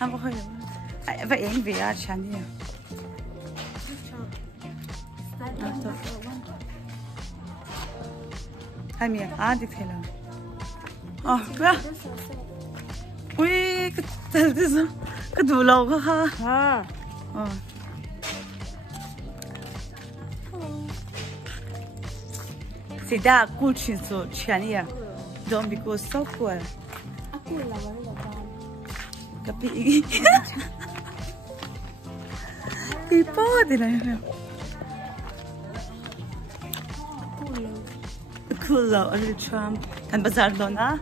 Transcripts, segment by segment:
không có hơi vậy anh về à chán đi à hai miệng đi thế nào kìa ui cái cái đồ lâu quá ha Sida cool chinso chania don't because so cool aku lawan lawan tapi ipo din na cool lo a little Trump kan bazar don ah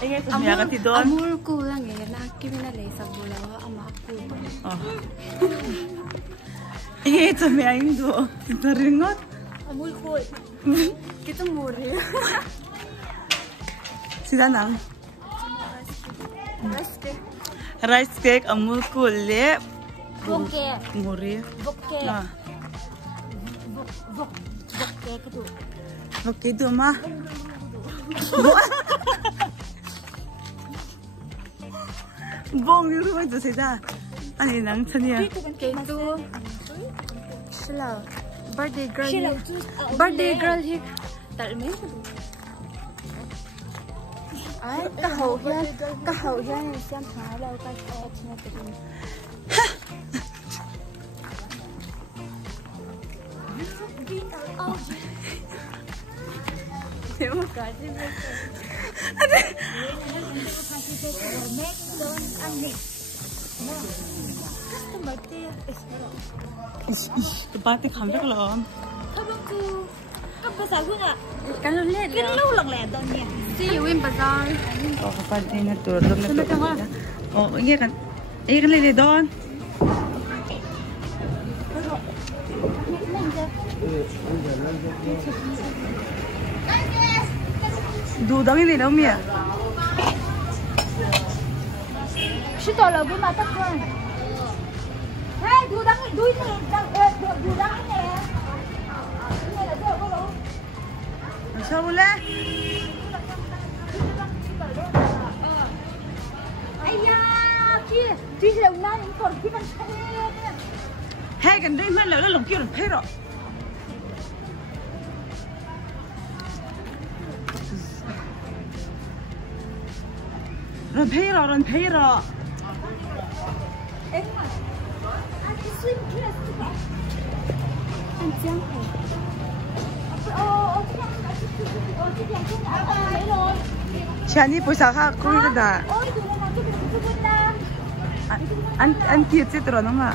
ay to miya ka ti don amul ko lang na kimina lay sa bulawa ama ko ay to miya indo taringot amul ko kita muri Sida nang rice cake amul kule boke muri boke boke kedu boke itu mah bong itu mah itu Sida ani nang chania itu sila birthday girl hi talme ai ka hậu hian xem thả lâu cái china tự thế mà cái gì Tepatnya kamu kalau Cấp cơ sở Hương ạ. Cái lâu lên. Cái lâu lặng lẽ đâu nhỉ? Chị Win Bazaar. Kapag din na turun na to. Iya kan. Iya kan lele don. Dudang ini đâu mía. Chị tỏ là với mà tất hơn. Hey, dudang đuôi này, dudang này. Sao boleh? Ayah, chị lâu nay còn khi mình Hey, gần đây mới là lồng kia lồng thế rồi. Ron thấy rồi, ron thấy rồi. Em à, anh swim dress chứ hả? Anh Giang hả? Chani pusa ka kuwi da. An ti ti tro no ma.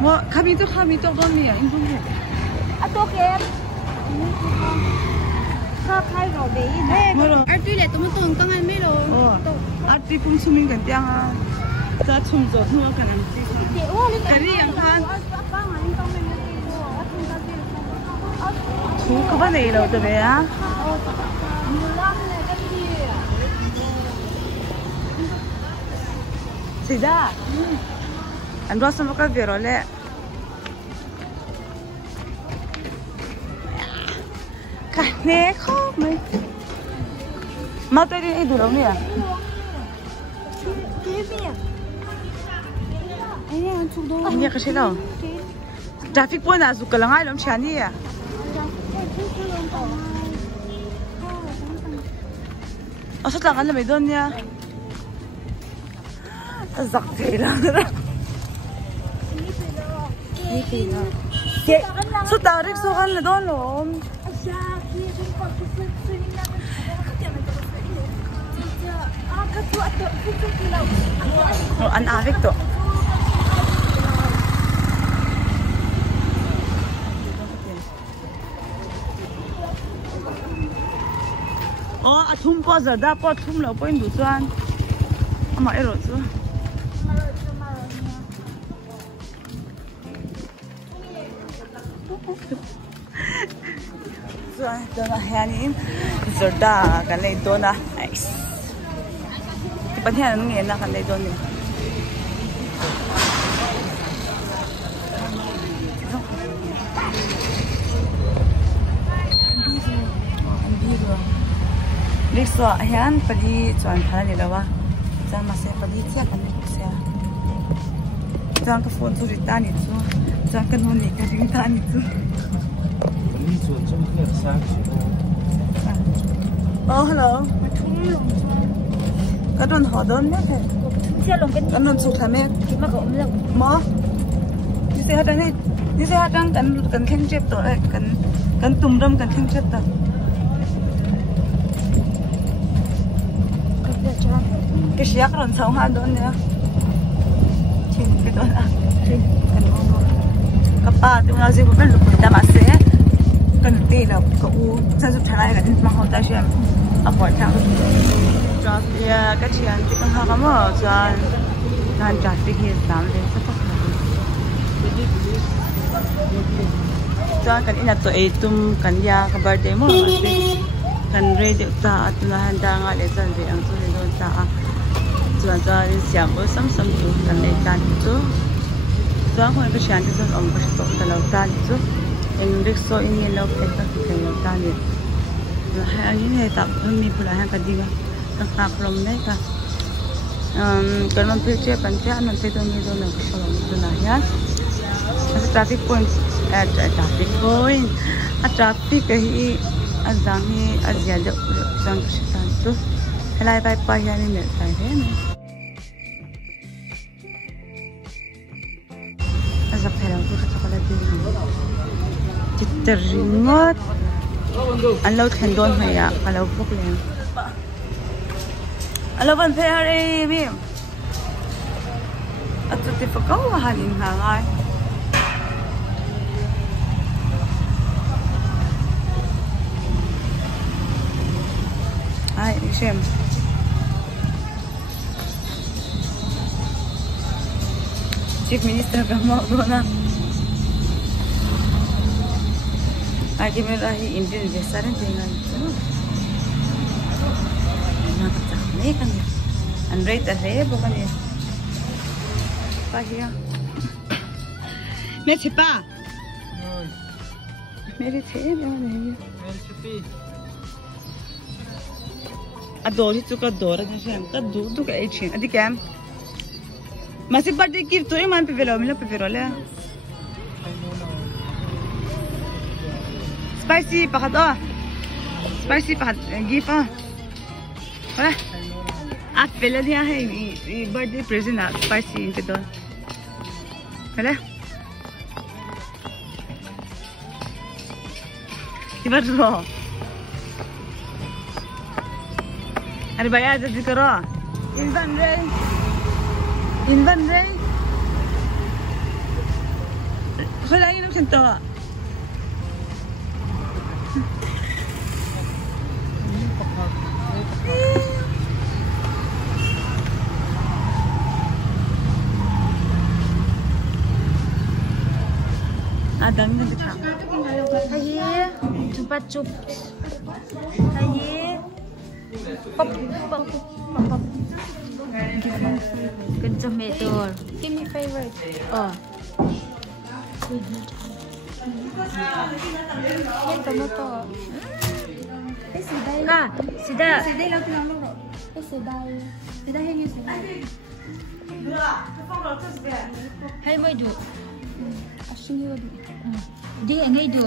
Mo kami to do mi in bung. To kem. Kha khai rồi bé. Ai tuy là tụi tôi công an mấy rồi. Ti kum sumin kan tiang a. Za chum zo thua kan an ti. Kari yang kan. Chú có vấn đề đâu tụi bé á? Gì đó? Anh nói xong cái việc rồi lẹ. Cái này khó mấy. Mà tôi đi đủ đâu nè? Anh nghe cái gì đâu? Traffic point là dù cả là ngay lắm chán đi à? Sao lang kan na may doon niya? Zakti lang. So tarik so kan na doon lom. An avik to. Thum po giờ đã po thum là po đủ toan, mà em rồi chứ. Rồi, đó là hàng giờ đã cái này đó là, cái bên này nó nghe là cái này đó nè. rickshaw hian pali chuan thla ni lawa chang ma se pali chia kan ni se chang ka phone chu ri ta ni chu chang kan hun ni ka ring ta ni chu pali chuan chang khia sang chi oh hello thung lung ka don ho don ne the chia lung cái kan don chu tha me mà có lung mo ni se ha dang ni se ha dang kan kheng chep to kan tum ram kan kheng chep ta cái siak ron sau ha don ne chin cái don a chin kan mo ka pa tu na ji ko ben lu ta ma se kan ti la ko u sa su thai kan ma ho ta shem a por ta traffic ya ka chian ti kan ha ka mo chan nan traffic hi dam le sa pa chan kan ina to e tum kan ya ka birthday mo kan ready ta atuna handa nga le chan re ang chu le don ta a chuan chuan siam bo sam tu kan le tan chu chuan khoi ka sian ti chuan om ka stop ta lo tan chu eng rickshaw in ni lo pe ta ki lo tan ni ha ani ne ta mi phula ha ka dinga ka ka from ne ka kan man pe che pan che an te to mi do na ka lo tu na ya traffic point a traffic hi azang hi azia de sang ka tan chu helai bai pa ya ni ne sai he ne asa phela ku ka chocolate din chitringot alo thendon haya kalau pok le alo ban phe are mi atu ti pakau halin ha ngai ai đi xem Chief Minister ka mo na ai ke mera hi Indian restaurant dengan na ka ta ne kan an rate re bo kan ye pa hiya me chipa mere che me ne adori tu ka dora na shem ka du ka e chin adi kam masih birthday gift tu man pe velo mila pe verole spicy pakat spicy pakat gift wala at vela dia hai birthday present at spicy ke do wala ibar ro अरे भैया जल्दी करो इन बन रहे खिलाइए ना सुनता ada ni nak cakap Hai cepat cup Hai pop good tomato give me favorite yan tomato ka sida lang tinanong sida hen yun hay mo do asin yun di ngay do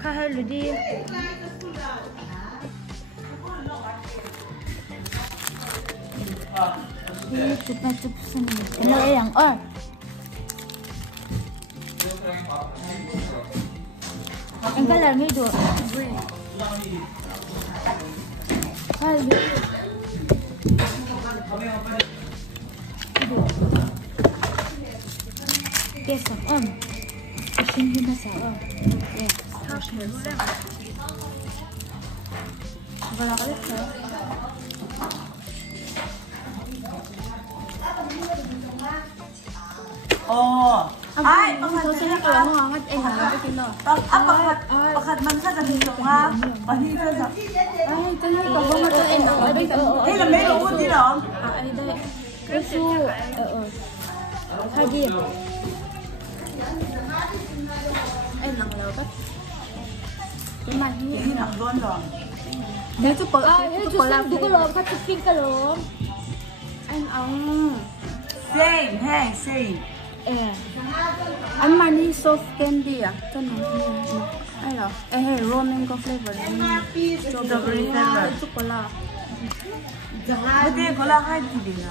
ka halo di Cup sini. Kenal yang Yang color ni do. Hai. Besok sini masak. Ya. Kalau ada ai tôi sẽ nhắc là ngon á em làm cái gì nữa pakat man sa kan dito nga pani ka sa ai cái này còn có một em làm ở đây hey là mấy lỗ đi đó ai đây cái su hai gì em làm lâu tất cái mặt như Ini nak ron dong. nếu chụp chocolate chụp cái lồng phát chụp pink cái lồng anh ông Same, hey, same. anh mà đi soft candy à cho nó ai đó hey ramen có flavor Strawberry flavor. chocolate Betul kalau hai tu dia.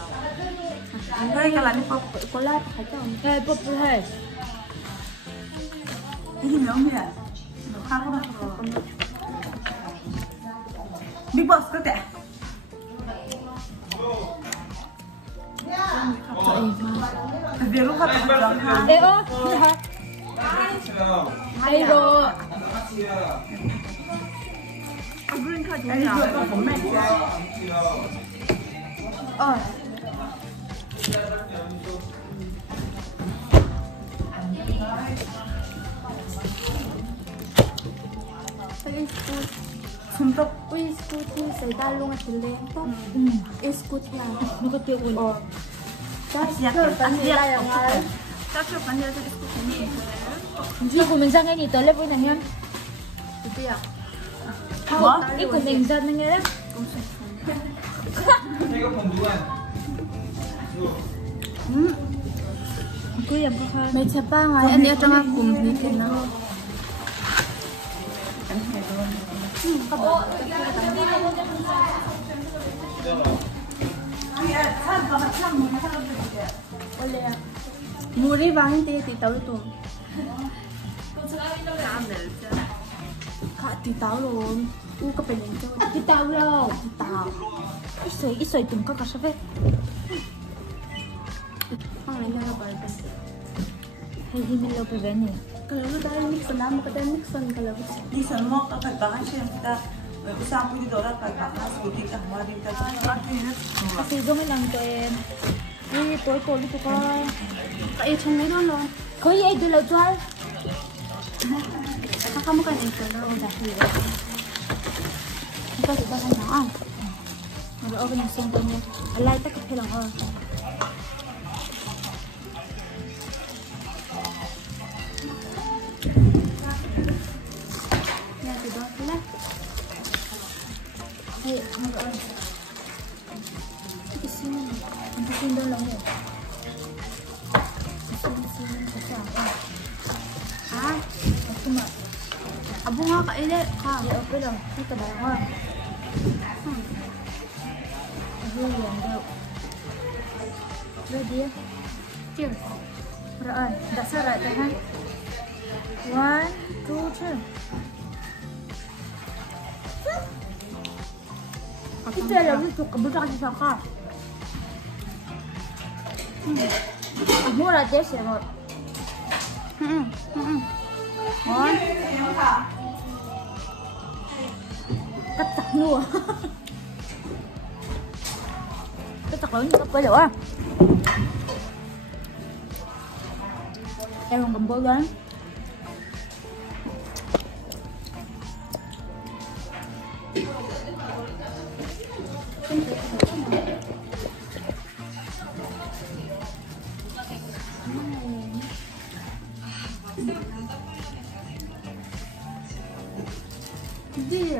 Hai kalau ni pop. chocolate phải không pop hay Ini memang dia. Aku dah. Big Boss có tệ. Vì lúc họ tập giọng ha. ê ô như hả hay rồi Green card chủ nhà của mẹ. Sumpah, scooty saya dah lunga teleng tu. Scooty lah. Muka tu pun. Oh. Pandai yang ay. Tapi pandai tu scooty ni. Hindi ko minsan ngayon ito, lepo na yan. Ito ya. Iko minsan na nga lang. Ako yan pa ka. May tsapa nga. Ano yung tanga kumpi na. Muri bangin tayo titaw ito. Kak titaw lon. Ka pengen ito. Titaw lo. Titaw. Isoy tung ka kasabi. Ang ina nga ba ito? Hey, hindi lo pa bani. Kalau tayo mixon na, makatayo mixon kalau. Di semua kakak bahkan sih kita bisa aku di dolar kakak scooty ka hamarin ka. Kasi gawin lang ito eh. Ito ito ka. Kaya chan meron lo. Kaya ay dulaw tuwal. Kakamukha na ito lo. Dahil. Ito ito ka na ah. Nag-open yung sento mo. Alay, takip lang oh. Yan, ito sila. Hey, nag-open. Ang pusindo lang yun. Ah, ito nga. Abo nga kaili ka. Okay lang. Ito ba nga? Ayan daw. Ready? Cheers. Paraan. Dasara ito ha. 1, 2, 3. Ito alam nito. Kabuta kasi sa ka. Murah aja sih, Rod. Ketak lu. Ketak lu ini apa ya? Emang gembol kan? Hindi.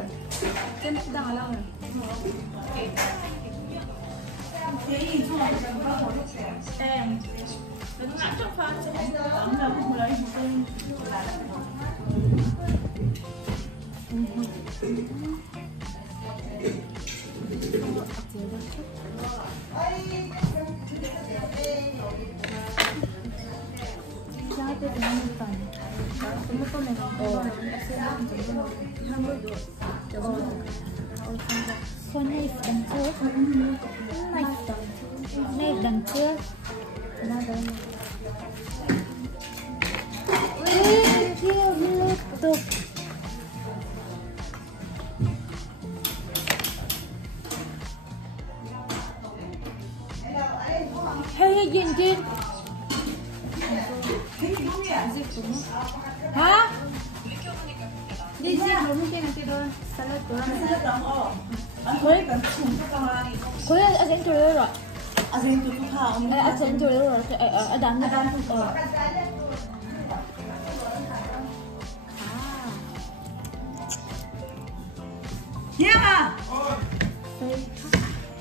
Kan sedang alam. Jangan terlalu Con này đằng trước, này đằng trước, nó đây. Kêu liên tục. Hey, Jin. Hah? Di sini belum mungkin nanti doang. Salah doang. Kuya asin dulu. Asin dulu ka. Asin dulu. Adan.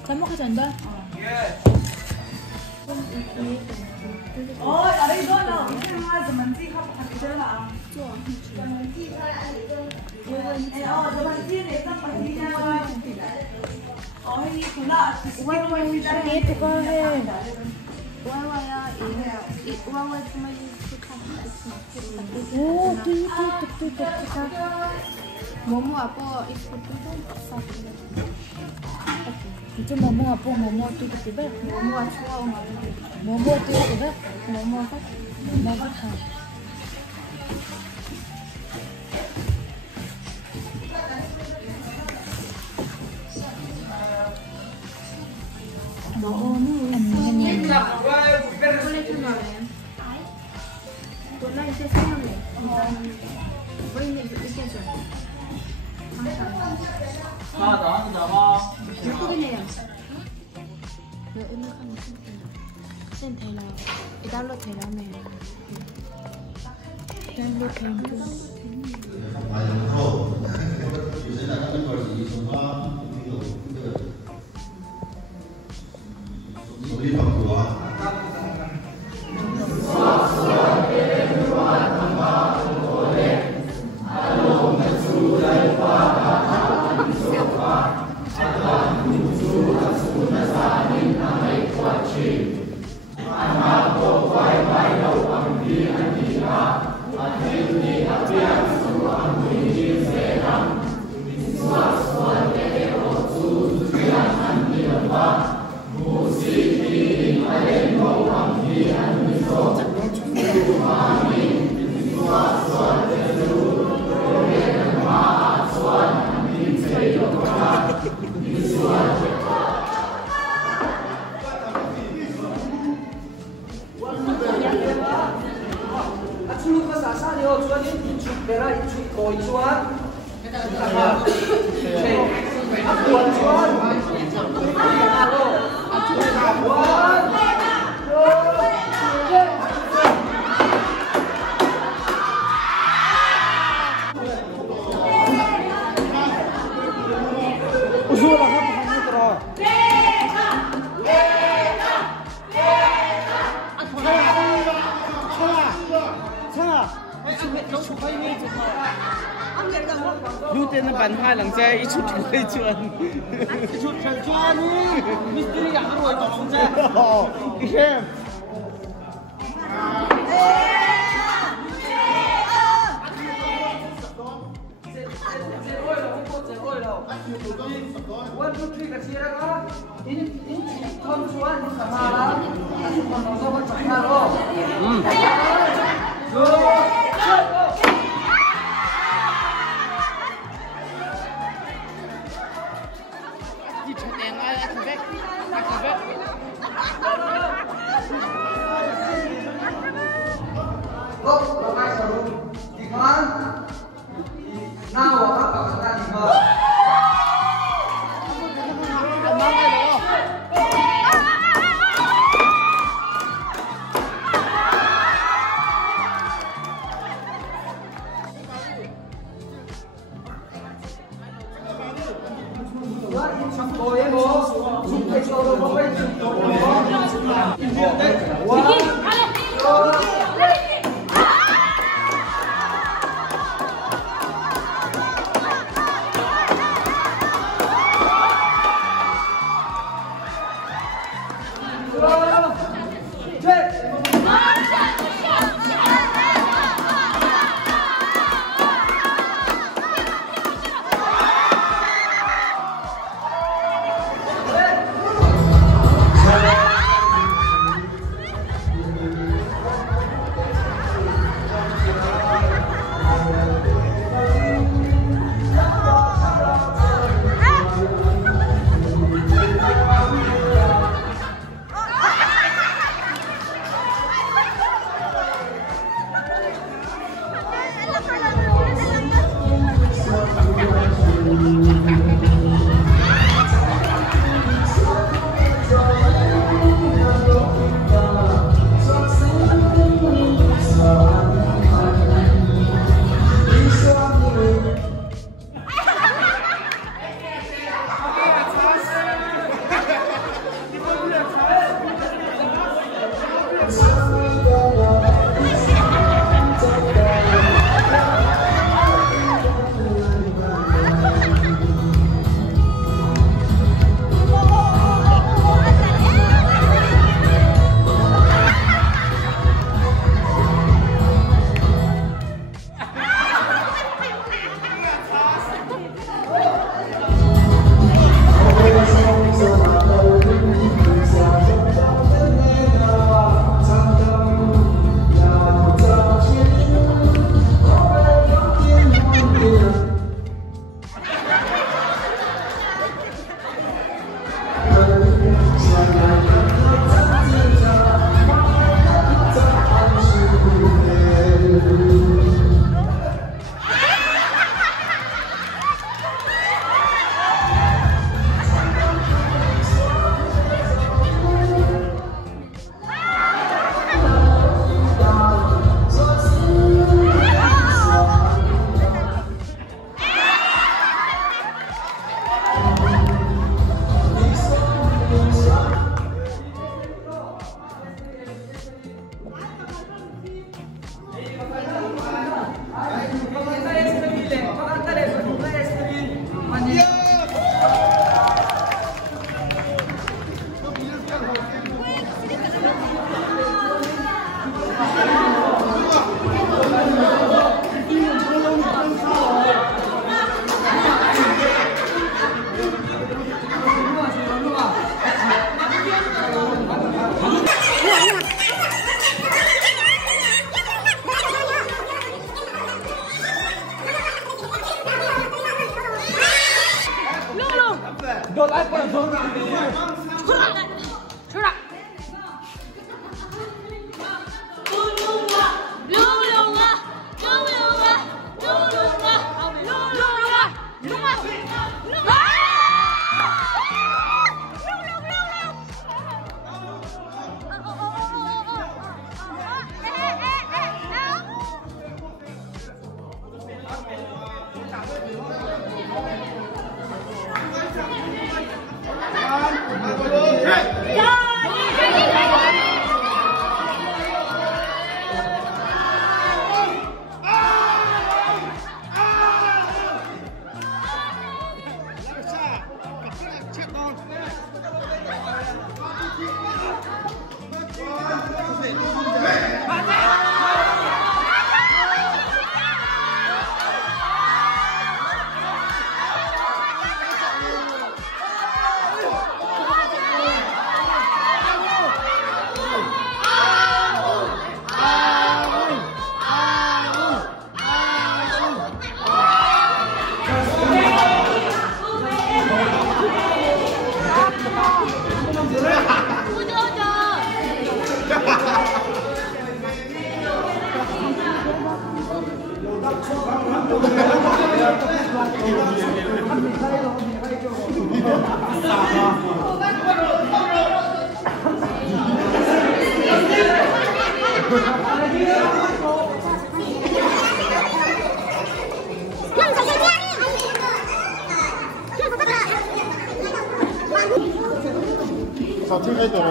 잘못하지 않다. ở đây đó là cái mình chỉ không thành cái đó là 뭐뭐 아빠 이거 또 이제 뭐뭐 아빠 뭐뭐 또 집에 뭐뭐 좋아하고 뭐뭐 또 집에 뭐뭐가 뭐가 다 너무 아니 원래 이제 생각해. 우리는 이제 좀 항상 예쁘겠네요. 왜 음악하면 쌤 대라. 이달로 대라네. 이달로 대라. Lưu tên là bàn hai lần xe ít chút cây chuồn. Ít chút chân chuồn đi. Mystery cả rồi tổng xe. Game. One, two, three, cả chia ra đó. In thơm chuồn cả mà đó. Còn nó do con chọn ra đó.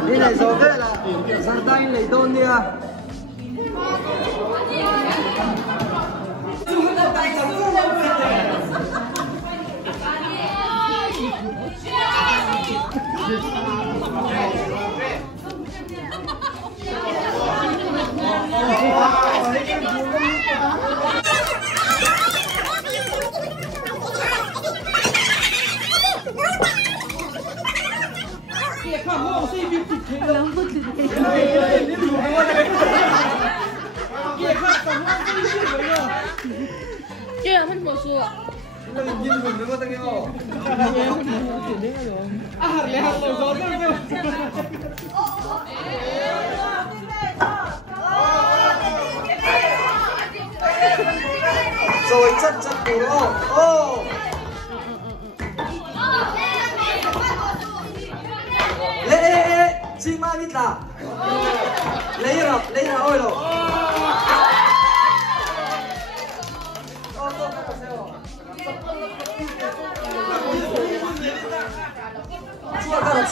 Cái này rồi thế là ra tay lấy tôn đi à. Kia mình một số. Rồi chất đủ ô. Lê chi ma đi ta. Lấy ra ôi rồi.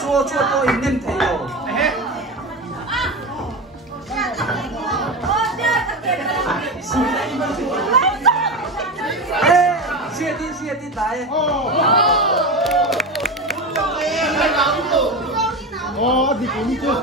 chua tôi nên thấy rồi. Chia đi đấy. thì cũng chưa.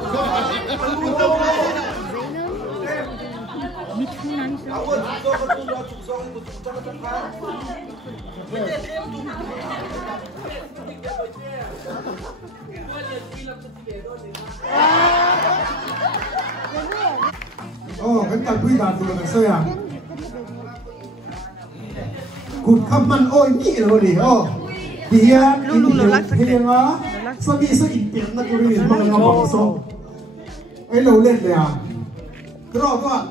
Cái cần quy đạt rồi là sao à? Cụt khăm man ôi nhị rồi đi thì thì mà sao bị sao ít tiền nó cứ đi mà nó bỏ số ấy lâu lên rồi à? Cái đó các bạn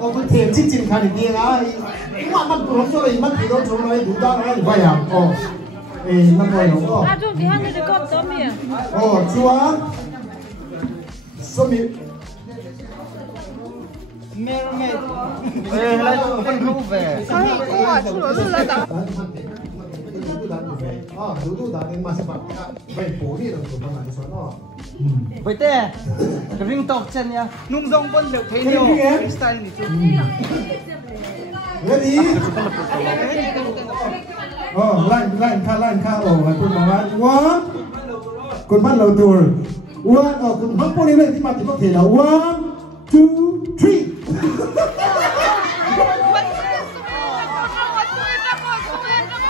tôi thêm chính khai đi à mà mình cũng không cho mình mất thì đó chỗ này đủ đa này vậy à năm rồi đúng à chúng thì hai người được cọp tóm miệng chúa sao bị Mermaid. Lại con không về. Dulu dah ni masih baik poli dah tu mana di sana. Vậy thế, cái ring tóc chân nha, nung rong vẫn được thấy nhiều style này chứ. Ready? Line kha lạiคุณบอกว่าone คุณบ้านเราดูoneคุณพักพวกนี้เลยที่มาที่ต้องเทแล้ว one 2 3 Hãy subscribe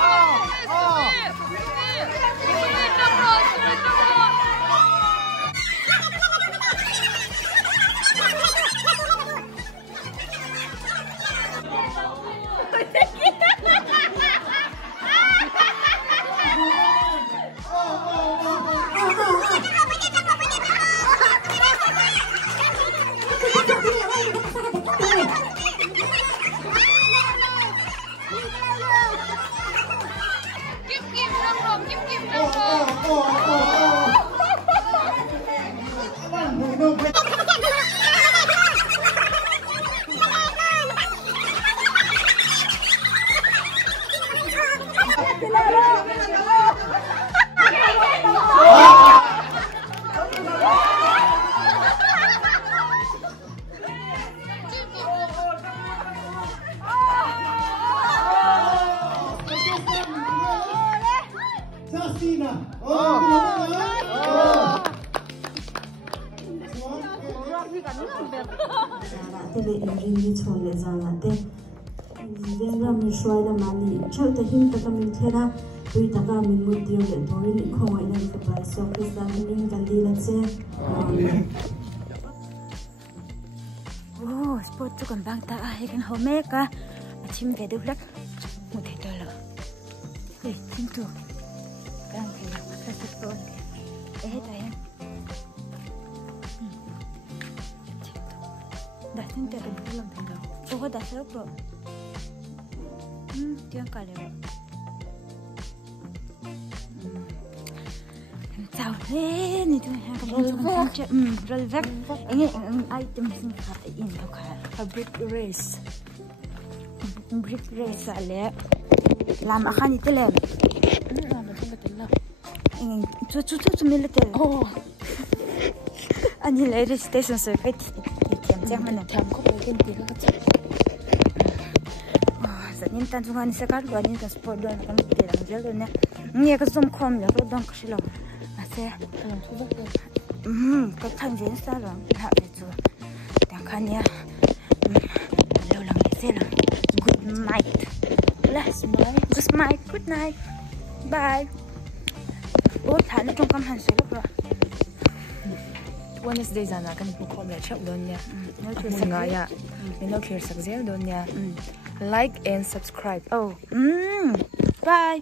cho kênh Ghiền Mì Gõ để không bỏ lỡ son le zanga te venga mi shwaila mani chauta him taka min thera tui taka min mutiu le dori ni khoi na ka pai so krista min kandila che oh sport tu kan bang ta ai kan home ka chim ve du lak mu thei to lo hey chim tu kan thei ka sa to ta ya dah tinta kan belum tengah oh dah serap tiang kali tahu ni tu yang relevant ini item sing ini kau brick race ale lam akan itu lem lam itu betul lah ini tu militer oh ani lady station circuit tiang tiang mana tiang kau pergi di dekat nin tan sunga ni sekar lo ni kan sport don kan tiang gel don ni ka som khom ya ko don ka shilo ase ka thang jin sa lo ha be chu tang khan ya lo lang ni se la good night good night bye o than trong kam han se lo Wednesday zana kan bu khom la chap don ya singa ya no clear sak zel don ya like and subscribe oh bye